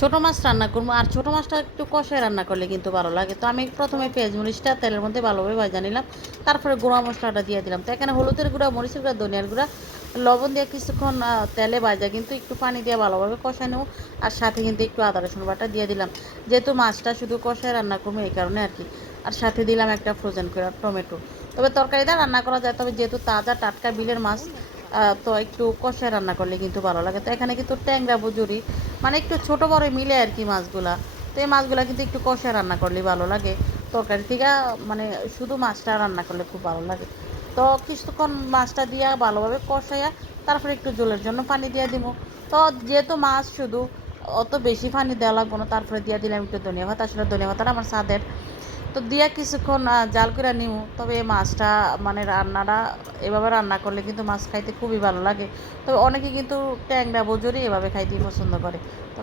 ছোটো মাছ রান্না করবো, আর ছোটো মাছটা একটু কষায় রান্না করলে কিন্তু ভালো লাগে। তো আমি প্রথমে পেঁয়াজ মরিচটা তেলের মধ্যে ভালোভাবে ভাজা নিলাম, তারপরে গুঁড়া মশলাটা দিয়ে দিলাম। তো এখানে হলুদের গুঁড়া, মরিচের গুঁড়া, ধনিয়ার গুঁড়া, লবণ দিয়ে কিছুক্ষণ তেলে ভাজা, কিন্তু একটু পানি দিয়ে ভালোভাবে কষায় নেব। আর সাথে কিন্তু একটু আদা রসুন বাটা দিয়ে দিলাম, যেহেতু মাছটা শুধু কষায় রান্না করবো এই কারণে আর কি। আর সাথে দিলাম একটা ফ্রোজেন করা টমেটো। তবে তরকারিটা রান্না করা যায়, তবে যেহেতু তাজা টাটকা বিলের মাছ, তো একটু কষায় রান্না করলে কিন্তু ভালো লাগে। তো এখানে কিন্তু ট্যাংরা বুজুরি, মানে একটু ছোটো বড় মিলে আর কি মাছগুলা। তো এই মাছগুলা কিন্তু একটু কষায় রান্না করলে ভালো লাগে তরকারি থেকে, মানে শুধু মাছটা রান্না করলে খুব ভালো লাগে। তো কিছুক্ষণ মাছটা দিয়া ভালোভাবে কষাইয়া তারপরে একটু ঝোলের জন্য পানি দিয়ে দিব। তো যেহেতু মাছ শুধু, অত বেশি পানি দেওয়া লাগবে না। তারপরে দিয়ে দিলাম একটু ধনিয়া পাতা, আসলে ধনিয়া পাতাটা আমার স্বাদের। তো দিয়া কিছুক্ষণ জাল করে নিব। তবে এই মাছটা, মানে রান্নাটা এভাবে রান্না করলে কিন্তু মাছ খাইতে খুবই ভালো লাগে। তবে অনেকে কিন্তু ট্যাংরা বজরি এভাবে খাইতেই পছন্দ করে। তো